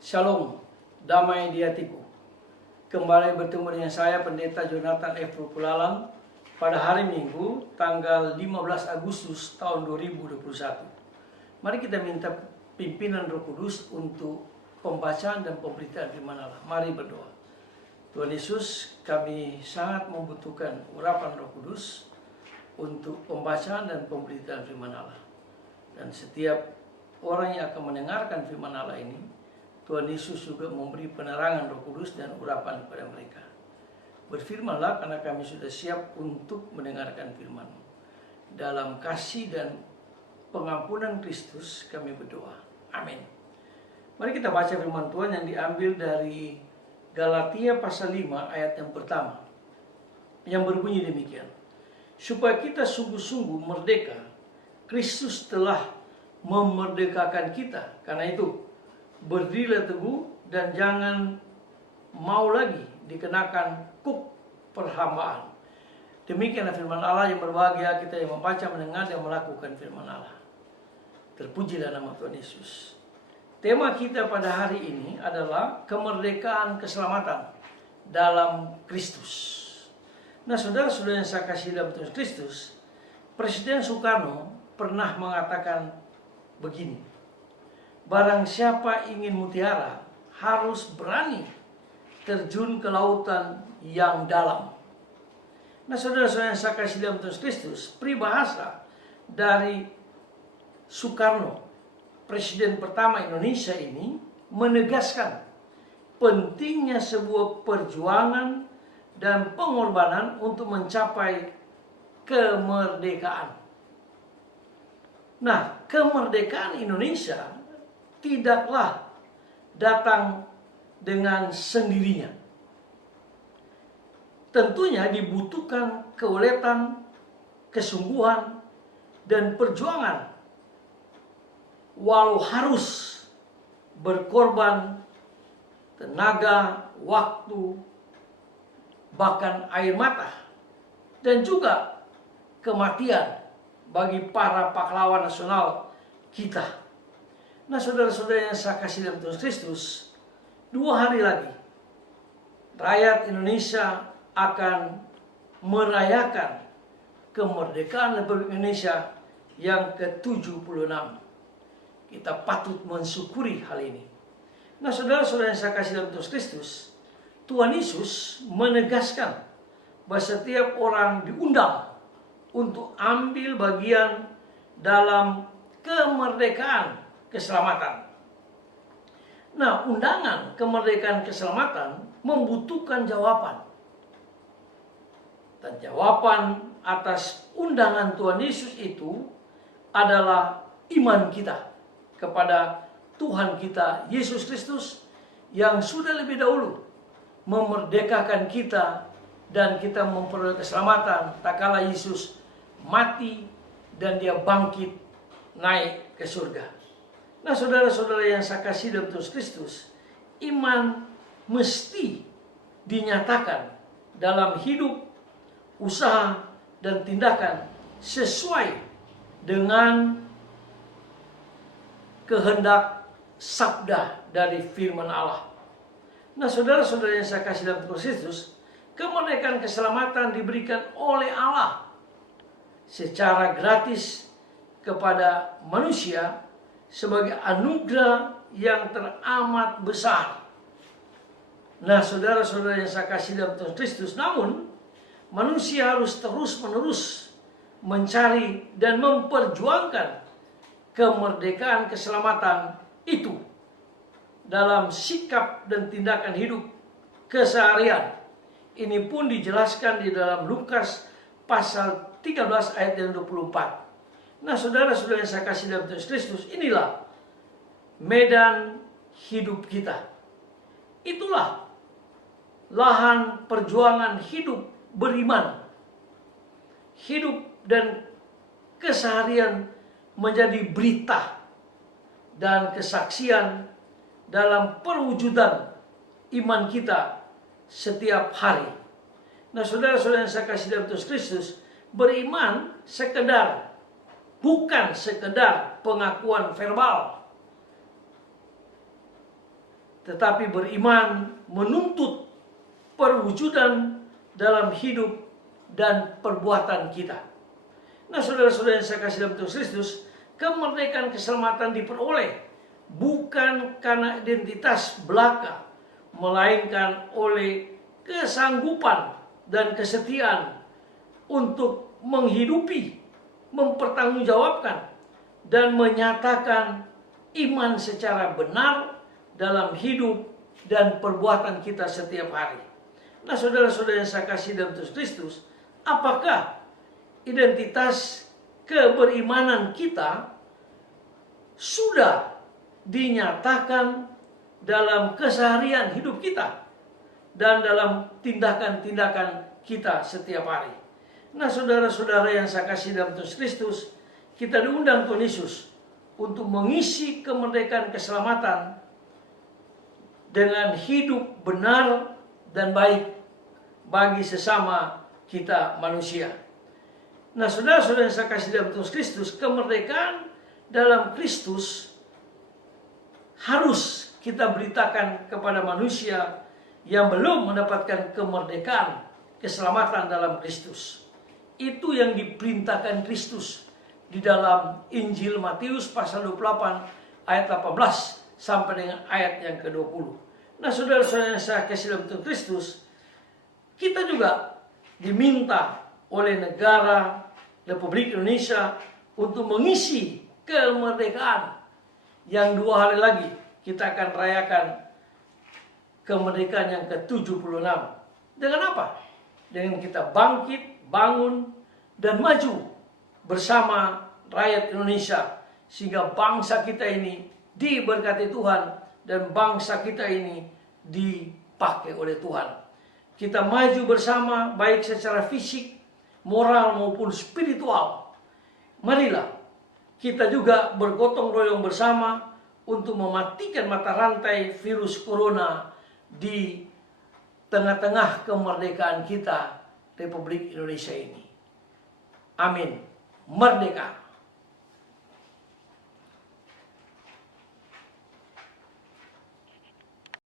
Shalom, damai di hatiku. Kembali bertemu dengan saya Pendeta Jonathan F. Pulalang pada hari Minggu tanggal 15 Agustus tahun 2021. Mari kita minta pimpinan Roh Kudus untuk pembacaan dan pemberitaan firman Allah. Mari berdoa. Tuhan Yesus, kami sangat membutuhkan urapan Roh Kudus untuk pembacaan dan pemberitaan firman Allah. Dan setiap orang yang akan mendengarkan firman Allah ini, Tuhan Yesus juga memberi penerangan Roh Kudus dan urapan kepada mereka. Berfirmanlah karena kami sudah siap untuk mendengarkan firman-Mu. Dalam kasih dan pengampunan Kristus kami berdoa. Amin. Mari kita baca firman Tuhan yang diambil dari Galatia pasal 5 ayat yang pertama. Yang berbunyi demikian. Supaya kita sungguh-sungguh merdeka, Kristus telah memerdekakan kita. Karena itu, berdirilah teguh dan jangan mau lagi dikenakan kuk perhambaan. Demikianlah firman Allah. Yang berbahagia kita yang membaca, mendengar, dan melakukan firman Allah. Terpujilah nama Tuhan Yesus. Tema kita pada hari ini adalah kemerdekaan keselamatan dalam Kristus. Nah, saudara-saudara yang saya kasih dalam Tuhan Kristus, Presiden Soekarno pernah mengatakan begini: barang siapa ingin mutiara harus berani terjun ke lautan yang dalam. Nah, saudara-saudara yang saya kasih dalam Tuhan Kristus, peribahasa dari Soekarno, Presiden pertama Indonesia ini, menegaskan pentingnya sebuah perjuangan dan pengorbanan untuk mencapai kemerdekaan. Nah, kemerdekaan Indonesia tidaklah datang dengan sendirinya. Tentunya dibutuhkan keuletan, kesungguhan, dan perjuangan. Walau harus berkorban tenaga, waktu, bahkan air mata, dan juga kematian bagi para pahlawan nasional kita. Nah, saudara-saudara yang saya kasih dalam Tuhan Kristus, 2 hari lagi rakyat Indonesia akan merayakan kemerdekaan Republik Indonesia yang ke-76. Kita patut mensyukuri hal ini. Nah, saudara-saudara yang saya kasih dalam Tuhan Kristus, Tuhan Yesus menegaskan bahwa setiap orang diundang untuk ambil bagian dalam kemerdekaan keselamatan. Nah, undangan kemerdekaan keselamatan membutuhkan jawaban. Dan jawaban atas undangan Tuhan Yesus itu adalah iman kita kepada Tuhan kita Yesus Kristus yang sudah lebih dahulu memerdekakan kita dan kita memperoleh keselamatan tak kala Yesus mati dan dia bangkit naik ke surga. Nah, saudara-saudara yang saya kasih dalam Tuhan Kristus, iman mesti dinyatakan dalam hidup, usaha, dan tindakan sesuai dengan kehendak sabda dari firman Allah. Nah, saudara-saudara yang saya kasih dalam Tuhan Kristus, kemerdekaan keselamatan diberikan oleh Allah secara gratis kepada manusia sebagai anugerah yang teramat besar. Nah, saudara-saudara yang saya kasih dalam Tuhan Kristus, namun manusia harus terus-menerus mencari dan memperjuangkan kemerdekaan keselamatan itu dalam sikap dan tindakan hidup keseharian. Ini pun dijelaskan di dalam Lukas pasal 13 ayat yang 24. Nah, saudara-saudara yang saya kasih dalam Tuhan Kristus, inilah medan hidup kita. Itulah lahan perjuangan hidup beriman. Hidup dan keseharian menjadi berita dan kesaksian dalam perwujudan iman kita setiap hari. Nah, saudara-saudara yang saya kasih dalam Tuhan Kristus, beriman bukan sekedar pengakuan verbal, tetapi beriman menuntut perwujudan dalam hidup dan perbuatan kita. Nah, saudara-saudara yang saya kasih dalam Tuhan Kristus, kemerdekaan keselamatan diperoleh bukan karena identitas belaka, melainkan oleh kesanggupan dan kesetiaan untuk menghidupi, mempertanggungjawabkan, dan menyatakan iman secara benar dalam hidup dan perbuatan kita setiap hari. Nah, saudara-saudara yang saya kasih dalam Tuhan Kristus, apakah identitas keberimanan kita sudah dinyatakan dalam keseharian hidup kita dan dalam tindakan-tindakan kita setiap hari? Nah, saudara-saudara yang saya kasih dalam Tuhan Kristus, kita diundang Tuhan Yesus untuk mengisi kemerdekaan keselamatan dengan hidup benar dan baik bagi sesama kita manusia. Nah, saudara-saudara yang saya kasih dalam Tuhan Kristus, kemerdekaan dalam Kristus harus kita beritakan kepada manusia yang belum mendapatkan kemerdekaan keselamatan dalam Kristus. Itu yang diperintahkan Kristus di dalam Injil Matius pasal 28 ayat 18 sampai dengan ayat yang ke-20. Nah, saudara-saudara yang saya kasih dalam Tuhan Kristus, kita juga diminta oleh negara Republik Indonesia untuk mengisi kemerdekaan yang 2 hari lagi kita akan rayakan kemerdekaan yang ke-76. Dengan apa? Dengan kita bangkit, bangun, dan maju bersama rakyat Indonesia, sehingga bangsa kita ini diberkati Tuhan dan bangsa kita ini dipakai oleh Tuhan. Kita maju bersama baik secara fisik, moral maupun spiritual. Marilah kita juga bergotong royong bersama untuk mematikan mata rantai virus corona di tengah-tengah kemerdekaan kita Republik Indonesia ini. Amin. Merdeka!